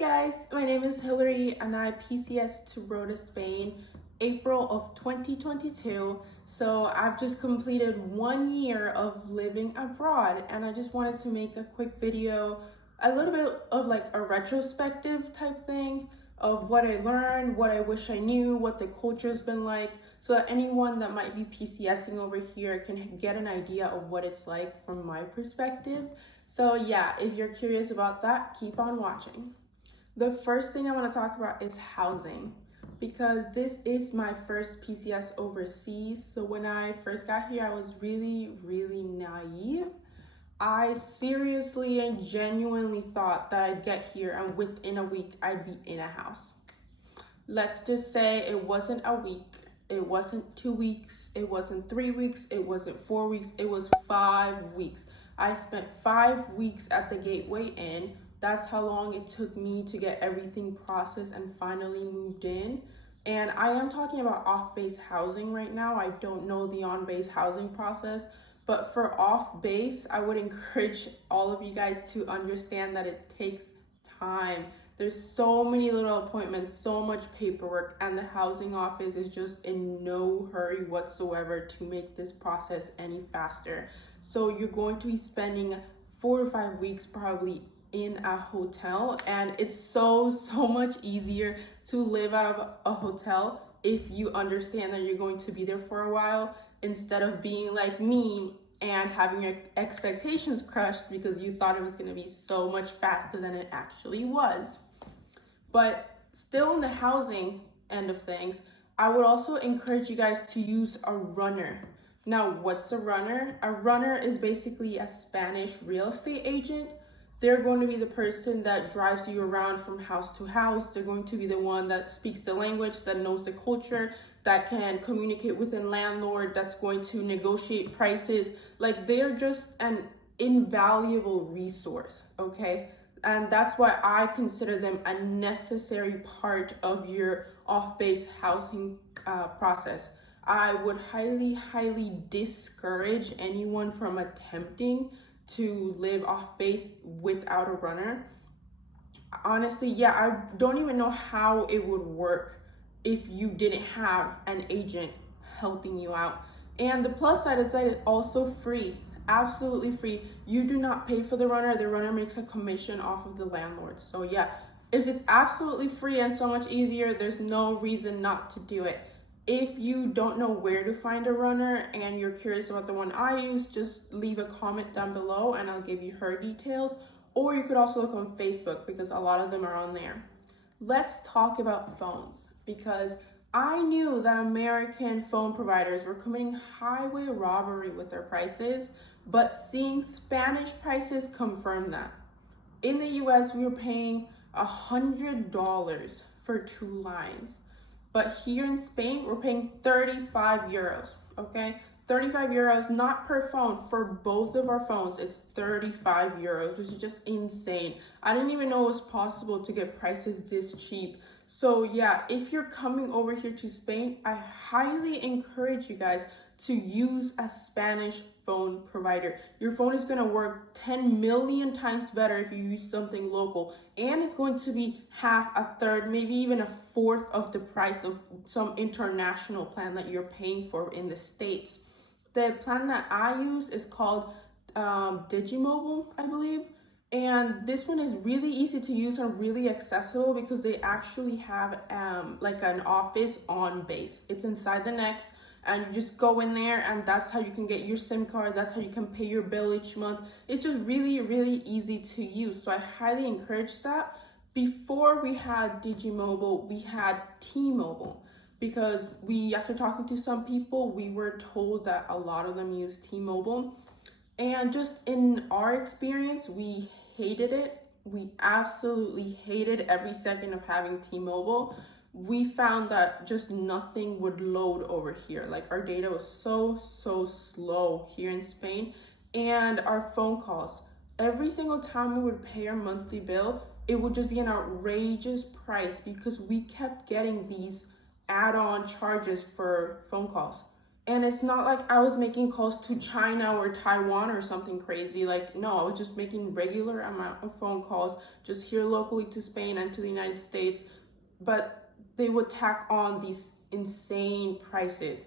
Guys, my name is Hillary and I PCS to Rota, Spain, April of 2022. So I've just completed 1 year of living abroad and I just wanted to make a quick video, a little bit of like a retrospective type thing of what I learned, what I wish I knew, what the culture's been like, so that anyone that might be PCSing over here can get an idea of what it's like from my perspective. So yeah, if you're curious about that, keep on watching. The first thing I want to talk about is housing, because this is my first PCS overseas. So when I first got here, I was really naive. I seriously and genuinely thought that I'd get here and within a week I'd be in a house. Let's just say it wasn't a week, it wasn't 2 weeks, it wasn't 3 weeks, it wasn't 4 weeks, it was 5 weeks. I spent 5 weeks at the Gateway Inn. That's how long it took me to get everything processed and finally moved in. And I am talking about off-base housing right now. I don't know the on-base housing process, but for off-base, I would encourage all of you guys to understand that it takes time. There's so many little appointments, so much paperwork, and the housing office is just in no hurry whatsoever to make this process any faster. So you're going to be spending 4 to 5 weeks probably in a hotel, and it's so much easier to live out of a hotel if you understand that you're going to be there for a while, instead of being like me and having your expectations crushed because you thought it was going to be so much faster than it actually was. But still, in the housing end of things, I would also encourage you guys to use a runner. Now, what's a runner? A runner is basically a Spanish real estate agent. They're going to be the person that drives you around from house to house. They're going to be the one that speaks the language, that knows the culture, that can communicate with the landlord, that's going to negotiate prices. Like, they're just an invaluable resource, okay? And that's why I consider them a necessary part of your off-base housing process. I would highly discourage anyone from attempting to live off base without a runner. Honestly, yeah, I don't even know how it would work if you didn't have an agent helping you out. And the plus side is that it's also free, absolutely free. You do not pay for the runner makes a commission off of the landlord. So yeah, if it's absolutely free and so much easier, there's no reason not to do it. If you don't know where to find a runner and you're curious about the one I use, just leave a comment down below and I'll give you her details. Or you could also look on Facebook because a lot of them are on there. Let's talk about phones, because I knew that American phone providers were committing highway robbery with their prices, but seeing Spanish prices confirm that. In the US, we were paying $100 for 2 lines. But here in Spain, we're paying 35 euros, okay? 35 euros, not per phone. For both of our phones, it's 35 euros, which is just insane. I didn't even know it was possible to get prices this cheap. So yeah, if you're coming over here to Spain, I highly encourage you guys to use a Spanish phone provider. Your phone is gonna work 10 million times better if you use something local, and it's going to be half, a third, maybe even a fourth of the price of some international plan that you're paying for in the States. The plan that I use is called Digimobile, I believe. And this one is really easy to use and really accessible because they actually have like an office on base. It's inside the next, and you just go in there and that's how you can get your SIM card. That's how you can pay your bill each month. It's just really easy to use. So I highly encourage that. Before we had Digimobile, we had T-Mobile, because after talking to some people, we were told that a lot of them use T-Mobile. And just in our experience, we hated it. We absolutely hated every second of having T-Mobile. We found that just nothing would load over here. Like, our data was so slow here in Spain. And our phone calls, every single time we would pay our monthly bill, it would just be an outrageous price because we kept getting these add-on charges for phone calls. And it's not like I was making calls to China or Taiwan or something crazy. Like, no, I was just making regular amount of phone calls just here locally to Spain and to the United States. But they would tack on these insane prices.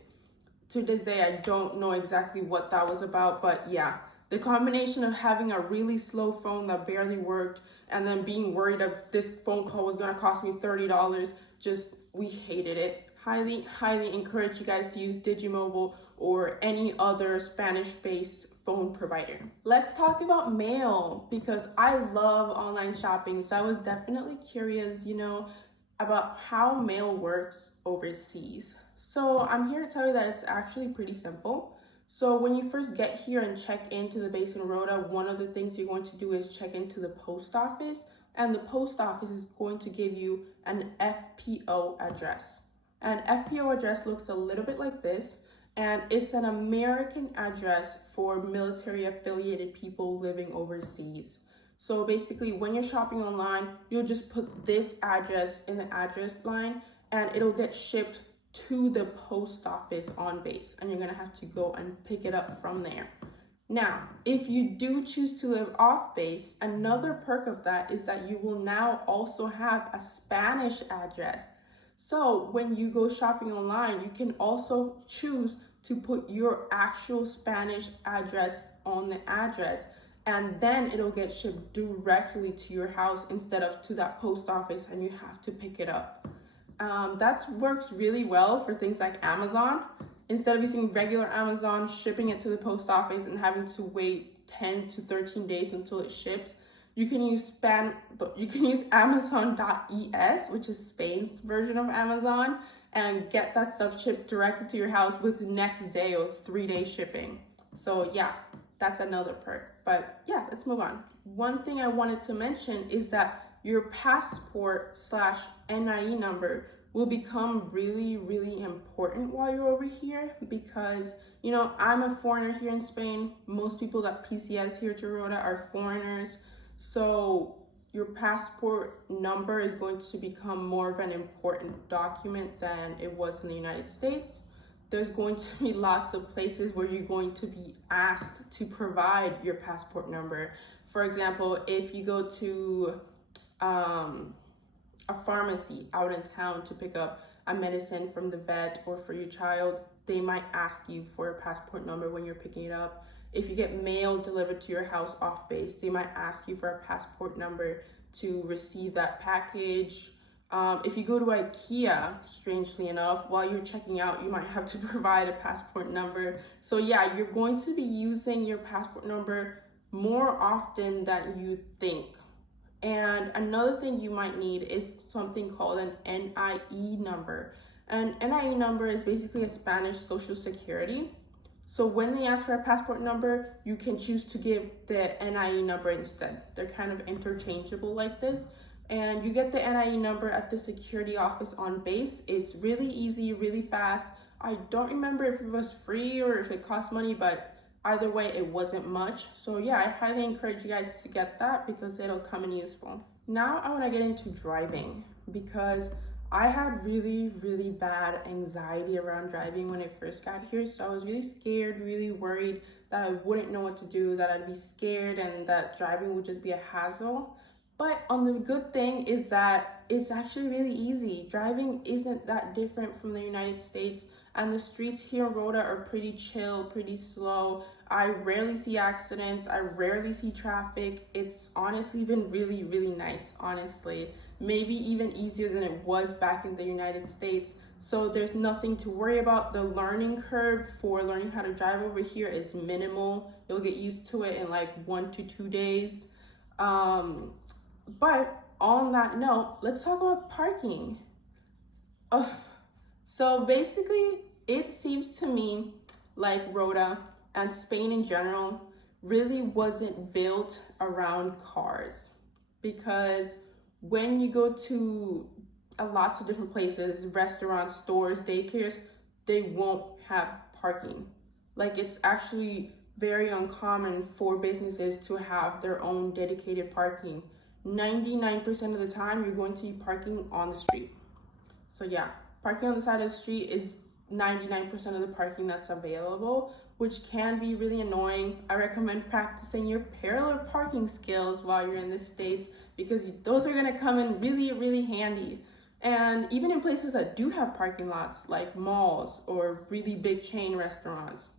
To this day, I don't know exactly what that was about, but yeah, the combination of having a really slow phone that barely worked and then being worried if this phone call was gonna cost me $30, just, we hated it. Highly encourage you guys to use Digimobile or any other Spanish-based phone provider. Let's talk about mail, because I love online shopping, so I was definitely curious, about how mail works overseas. So I'm here to tell you that it's actually pretty simple. So when you first get here and check into the base in Rota, one of the things you're going to do is check into the post office, and the post office is going to give you an FPO address. An FPO address looks a little bit like this, and it's an American address for military affiliated people living overseas. So basically, when you're shopping online, you'll just put this address in the address line and it'll get shipped to the post office on base, and you're gonna have to go and pick it up from there. Now, if you do choose to live off base, another perk of that is that you will now also have a Spanish address. So when you go shopping online, you can also choose to put your actual Spanish address on the address, and then it'll get shipped directly to your house instead of to that post office and you have to pick it up. That works really well for things like Amazon. Instead of using regular Amazon, shipping it to the post office and having to wait 10 to 13 days until it ships, you can use Amazon.es, which is Spain's version of Amazon, and get that stuff shipped directly to your house with the next day or 3-day shipping. So yeah, that's another perk. But yeah, let's move on. One thing I wanted to mention is that your passport/NIE number will become really, really important while you're over here, because, I'm a foreigner here in Spain. Most people that PCS here to Rota are foreigners. So your passport number is going to become more of an important document than it was in the United States. There's going to be lots of places where you're going to be asked to provide your passport number. For example, if you go to a pharmacy out in town to pick up a medicine from the vet or for your child, they might ask you for a passport number when you're picking it up. If you get mail delivered to your house off base, they might ask you for a passport number to receive that package. If you go to IKEA, strangely enough, while you're checking out, you might have to provide a passport number. So yeah, you're going to be using your passport number more often than you think. And another thing you might need is something called an NIE number. An NIE number is basically a Spanish social security. So when they ask for a passport number, you can choose to give the NIE number instead. They're kind of interchangeable like this. And you get the NIE number at the security office on base. It's really easy, really fast. I don't remember if it was free or if it cost money, but either way, it wasn't much. So yeah, I highly encourage you guys to get that because it'll come in useful. Now I want to get into driving, because I had really, really bad anxiety around driving when I first got here. So I was really scared, really worried that I wouldn't know what to do, that I'd be scared and that driving would just be a hassle. But on the good thing is that it's actually really easy. Driving isn't that different from the United States, and the streets here in Rota are pretty chill, pretty slow. I rarely see accidents. I rarely see traffic. It's honestly been really, really nice, honestly. Maybe even easier than it was back in the United States. So there's nothing to worry about. The learning curve for learning how to drive over here is minimal. You'll get used to it in like 1 to 2 days. But on that note, let's talk about parking. So basically, it seems to me like Rota and Spain in general really wasn't built around cars, because when you go to lots of different places, restaurants, stores, daycares, they won't have parking. Like, it's actually very uncommon for businesses to have their own dedicated parking. 99% of the time, you're going to be parking on the street. So yeah, parking on the side of the street is 99% of the parking that's available, which can be really annoying. I recommend practicing your parallel parking skills while you're in the States because those are gonna come in really, really handy. And even in places that do have parking lots, like malls or really big chain restaurants,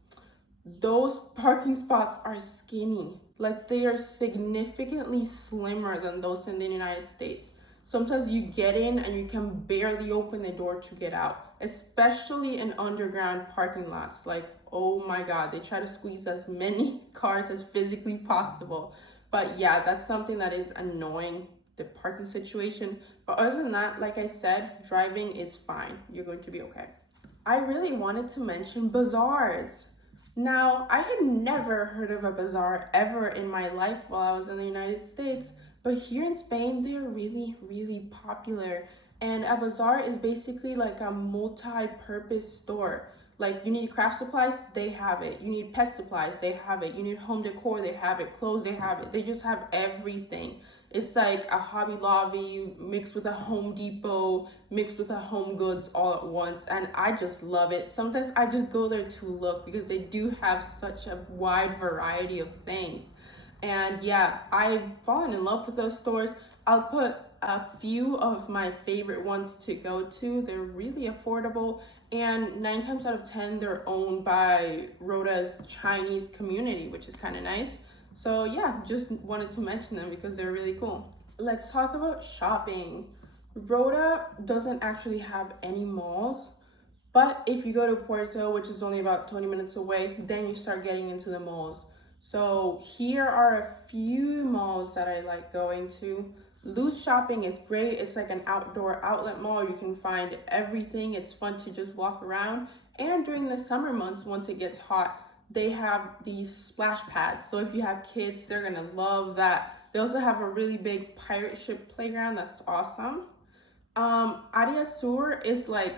those parking spots are skinny. Like they are significantly slimmer than those in the United States. Sometimes you get in and you can barely open the door to get out, especially in underground parking lots. Like, oh my God, they try to squeeze as many cars as physically possible. But yeah, that's something that is annoying, the parking situation. But other than that, like I said, driving is fine. You're going to be okay. I really wanted to mention bazaars. Now, I had never heard of a bazaar ever in my life while I was in the United States, but here in Spain, they're really, really popular. And a bazaar is basically like a multi-purpose store. Like you need craft supplies, they have it. You need pet supplies, they have it. You need home decor, they have it. Clothes, they have it. They just have everything. It's like a Hobby Lobby mixed with a Home Depot, mixed with a Home Goods all at once. And I just love it. Sometimes I just go there to look because they do have such a wide variety of things. And yeah, I've fallen in love with those stores. I'll put a few of my favorite ones to go to. They're really affordable. And 9 times out of 10, they're owned by Rota's Chinese community, which is kind of nice. So yeah, just wanted to mention them because they're really cool. Let's talk about shopping. Rota doesn't actually have any malls, but if you go to Puerto, which is only about 20 minutes away, then you start getting into the malls. So here are a few malls that I like going to. Loose Shopping is great. It's like an outdoor outlet mall. You can find everything. It's fun to just walk around. And during the summer months, once it gets hot, they have these splash pads. So if you have kids, they're gonna love that. They also have a really big pirate ship playground. That's awesome. Área Sur is like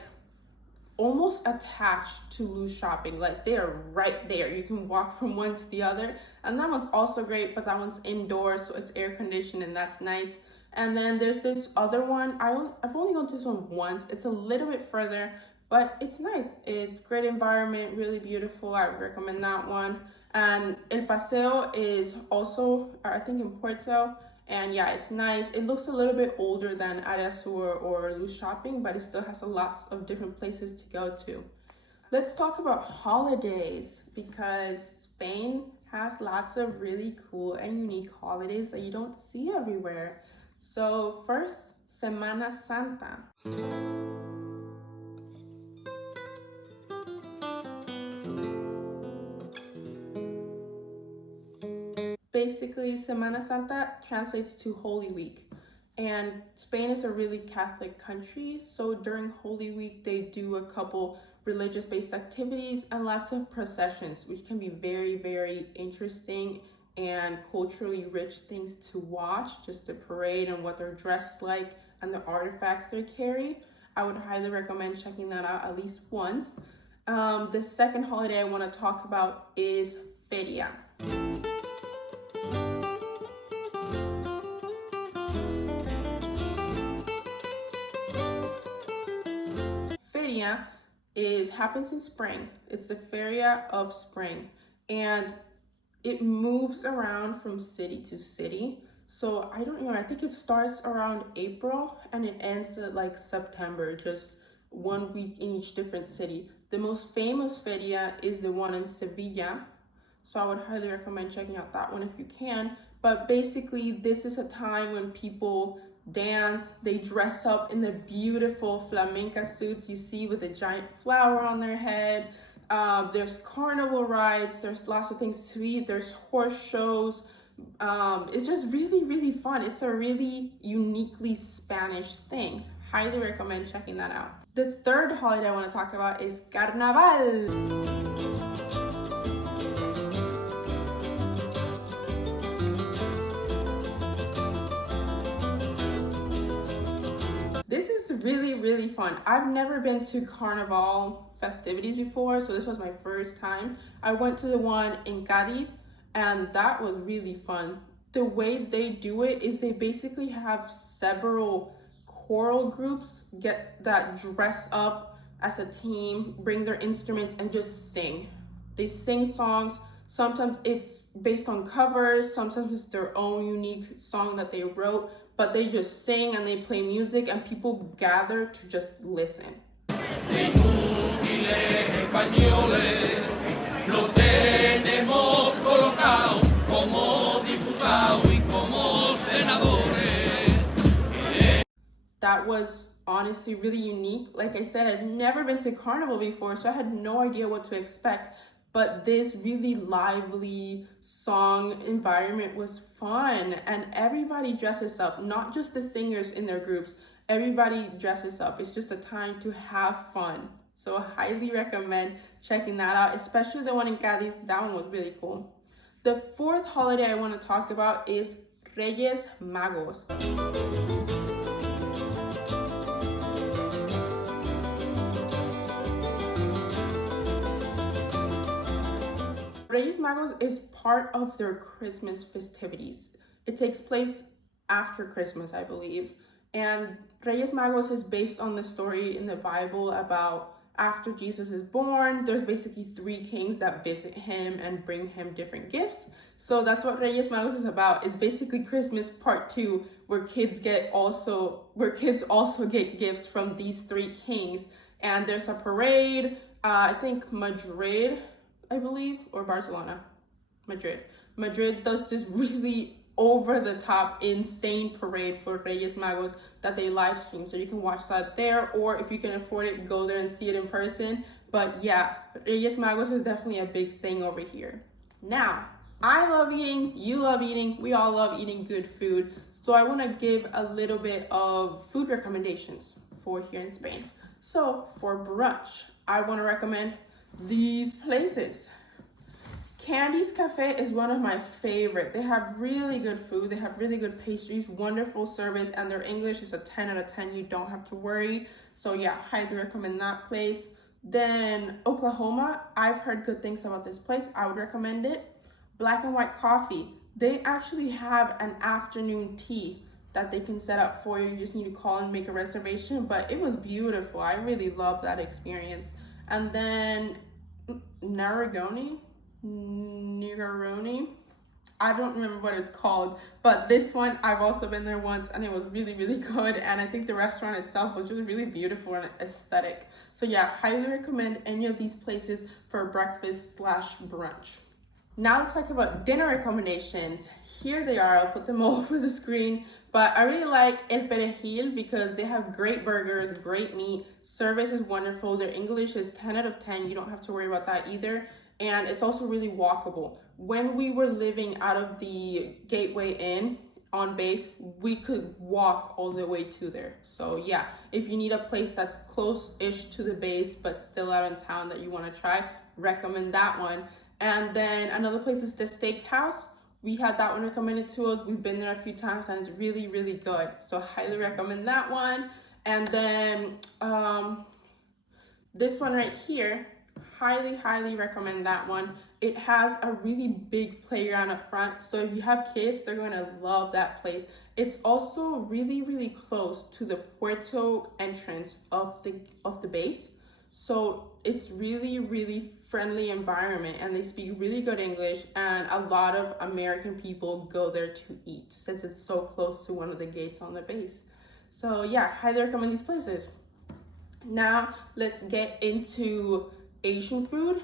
almost attached to Loose Shopping. Like they are right there. You can walk from one to the other. And that one's also great, but that one's indoors, so it's air conditioned and that's nice. And then there's this other one. I've only gone to this one once. It's a little bit further, but it's nice. It's great environment, really beautiful. I would recommend that one. And El Paseo is also, I think, in Puerto. And yeah, it's nice. It looks a little bit older than Área Sur or Loose Shopping, but it still has lots of different places to go to. Let's talk about holidays because Spain has lots of really cool and unique holidays that you don't see everywhere. So first, Semana Santa. Basically, Semana Santa translates to Holy Week. And Spain is a really Catholic country, so during Holy Week, they do a couple religious-based activities and lots of processions, which can be very, very interesting and culturally rich things to watch, just the parade and what they're dressed like and the artifacts they carry. I would highly recommend checking that out at least once. The second holiday I want to talk about is Feria. Feria happens in spring. It's the Feria of spring, and it moves around from city to city. So I don't know, I think it starts around April and it ends at like September, just 1 week in each different city. The most famous feria is the one in Sevilla. So I would highly recommend checking out that one if you can. But basically, this is a time when people dance, they dress up in the beautiful flamenca suits you see with a giant flower on their head. There's carnival rides, there's lots of things to eat, there's horse shows. It's just really, really fun. It's a really uniquely Spanish thing. Highly recommend checking that out. The third holiday I want to talk about is Carnaval. This is really, really fun. I've never been to Carnival festivities before, so this was my first time. I went to the one in Cadiz, and that was really fun. The way they do it is they basically have several choral groups that dress up as a team, bring their instruments and just sing. They sing songs. Sometimes it's based on covers, sometimes it's their own unique song that they wrote, but they just sing and they play music and people gather to just listen. That was honestly really unique. Like I said, I've never been to Carnival before, so I had no idea what to expect. But this really lively song environment was fun, and everybody dresses up, not just the singers in their groups. Everybody dresses up. It's just a time to have fun. So I highly recommend checking that out, especially the one in Cadiz. That one was really cool. The fourth holiday I want to talk about is Reyes Magos. Reyes Magos is part of their Christmas festivities. It takes place after Christmas, I believe. And Reyes Magos is based on the story in the Bible about after Jesus is born, there's basically 3 kings that visit him and bring him different gifts. So that's what Reyes Magos is about. It's basically Christmas part 2, where kids also get gifts from these 3 kings. And there's a parade, I think Madrid, I believe, or Barcelona. Madrid does this really over the top insane parade for Reyes Magos that they live stream, so you can watch that there, or if you can afford it, go there and see it in person. But yeah, Reyes Magos is definitely a big thing over here. Now, I love eating, you love eating, we all love eating good food, so I want to give a little bit of food recommendations for here in Spain. So for brunch, I want to recommend these places. Candy's Cafe is one of my favorite. They have really good food. They have really good pastries, wonderful service, and their English is a 10 out of 10. You don't have to worry. So yeah, highly recommend that place. Then Oklahoma, I've heard good things about this place. I would recommend it. Black and White Coffee. They actually have an afternoon tea that they can set up for you. You just need to call and make a reservation, but it was beautiful. I really loved that experience. And then Negroni, I don't remember what it's called, but this one, I've also been there once and it was really, really good. And I think the restaurant itself was just really beautiful and aesthetic. So yeah, highly recommend any of these places for breakfast / brunch. Now let's talk about dinner recommendations. Here they are, I'll put them all over the screen, but I really like El Perejil because they have great burgers, great meat, service is wonderful, their English is 10 out of 10, you don't have to worry about that either, and it's also really walkable. When we were living out of the Gateway Inn on base, we could walk all the way to there. So yeah, if you need a place that's close-ish to the base but still out in town that you want to try, recommend that one. And then another place is the Steakhouse. We had that one recommended to us. We've been there a few times and it's really, really good. So highly recommend that one. And then this one right here, highly, highly recommend that one. It has a really big playground up front. So if you have kids, they're going to love that place. It's also really, really close to the Puerto entrance of the base. So it's really, really friendly environment and they speak really good English, and a lot of American people go there to eat since it's so close to one of the gates on the base. So yeah, highly recommend these places. Now let's get into Asian food.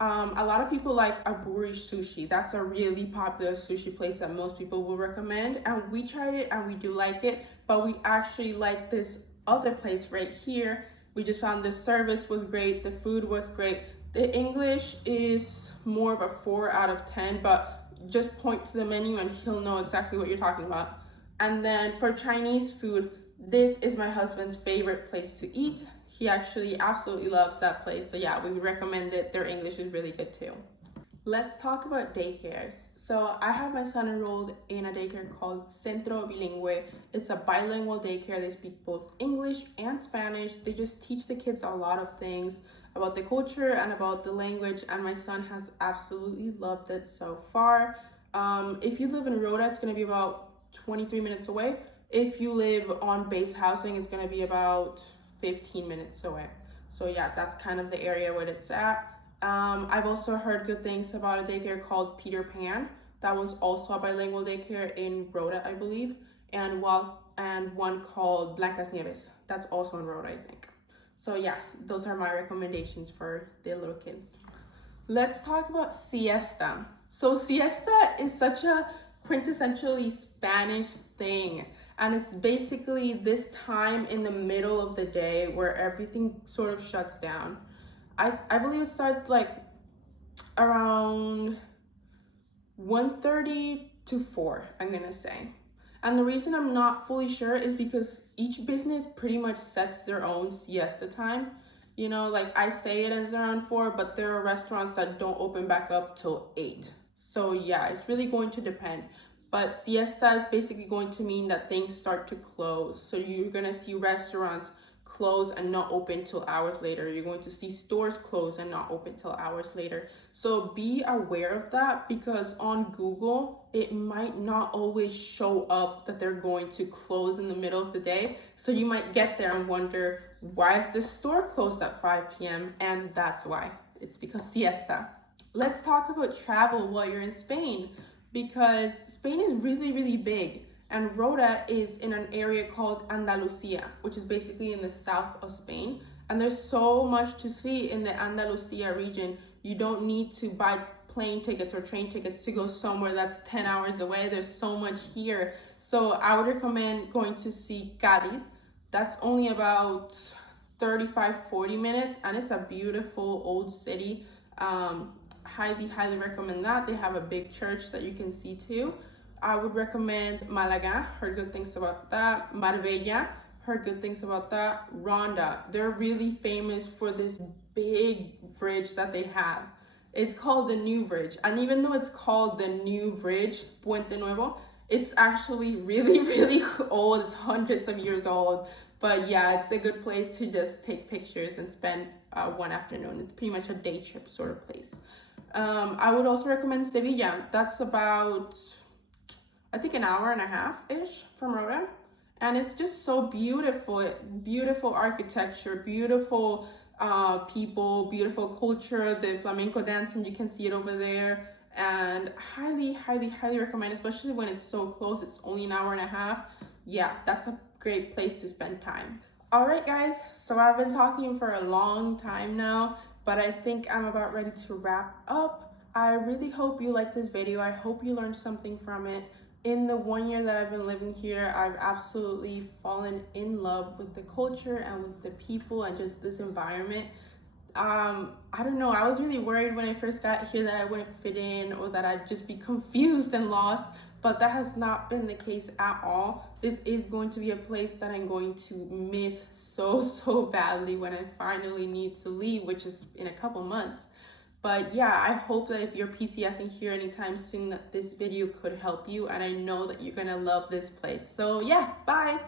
A lot of people like Aburi Sushi. That's a really popular sushi place that most people will recommend, and we tried it and we do like it, but we actually like this other place right here. We just found the service was great, the food was great. The English is more of a 4 out of 10, but just point to the menu and he'll know exactly what you're talking about. And then for Chinese food, this is my husband's favorite place to eat. He actually absolutely loves that place. So yeah, we would recommend it. Their English is really good too. Let's talk about daycares. So I have my son enrolled in a daycare called Centro Bilingüe. It's a bilingual daycare. They speak both English and Spanish. They just teach the kids a lot of things about the culture and about the language, and my son has absolutely loved it so far. If you live in Rota, it's going to be about 23 minutes away. If you live on base housing, it's going to be about 15 minutes away. So yeah, that's kind of the area where it's at. I've also heard good things about a daycare called Peter Pan. That one's also a bilingual daycare in Rota, I believe, and one called Blancas Nieves. That's also in Rota, I think. So yeah, those are my recommendations for the little kids. Let's talk about siesta. So siesta is such a quintessentially Spanish thing, and it's basically this time in the middle of the day where everything sort of shuts down. I believe it starts like around 1:30 to 4, I'm gonna say. And the reason I'm not fully sure is because each business pretty much sets their own siesta time. You know, like I say it ends around 4, but there are restaurants that don't open back up till 8. So yeah, it's really going to depend. But siesta is basically going to mean that things start to close. So you're gonna see restaurants close and not open till hours later. You're going to see stores close and not open till hours later. So be aware of that, because on Google, it might not always show up that they're going to close in the middle of the day. So you might get there and wonder, why is this store closed at 5 p.m.? And that's why. It's because siesta. Let's talk about travel while you're in Spain, because Spain is really, really big. And Rota is in an area called Andalusia, which is basically in the south of Spain. And there's so much to see in the Andalusia region. You don't need to buy plane tickets or train tickets to go somewhere that's 10 hours away. There's so much here. So I would recommend going to see Cadiz. That's only about 35-40 minutes, and it's a beautiful old city. Highly recommend that. They have a big church that you can see too. I would recommend Malaga, heard good things about that. Marbella, heard good things about that. Ronda, they're really famous for this big bridge that they have. It's called the New Bridge. And even though it's called the New Bridge, Puente Nuevo, it's actually really, really old. It's hundreds of years old. But yeah, it's a good place to just take pictures and spend one afternoon. It's pretty much a day trip sort of place. I would also recommend Sevilla. That's about, I think, an hour and a half-ish from Rota. And it's just so beautiful. Beautiful architecture, beautiful people, beautiful culture. The flamenco dancing, you can see it over there. And highly recommend, especially when it's so close. It's only an hour and a half. Yeah, that's a great place to spend time. All right, guys. So I've been talking for a long time now, but I think I'm about ready to wrap up. I really hope you liked this video. I hope you learned something from it. In the 1 year that I've been living here, I've absolutely fallen in love with the culture and with the people and just this environment. I don't know, I was really worried when I first got here that I wouldn't fit in or that I'd just be confused and lost, but that has not been the case at all. This is going to be a place that I'm going to miss so badly when I finally need to leave, which is in a couple months. But yeah, I hope that if you're PCSing here anytime soon, that this video could help you, and I know that you're gonna love this place. So yeah, bye!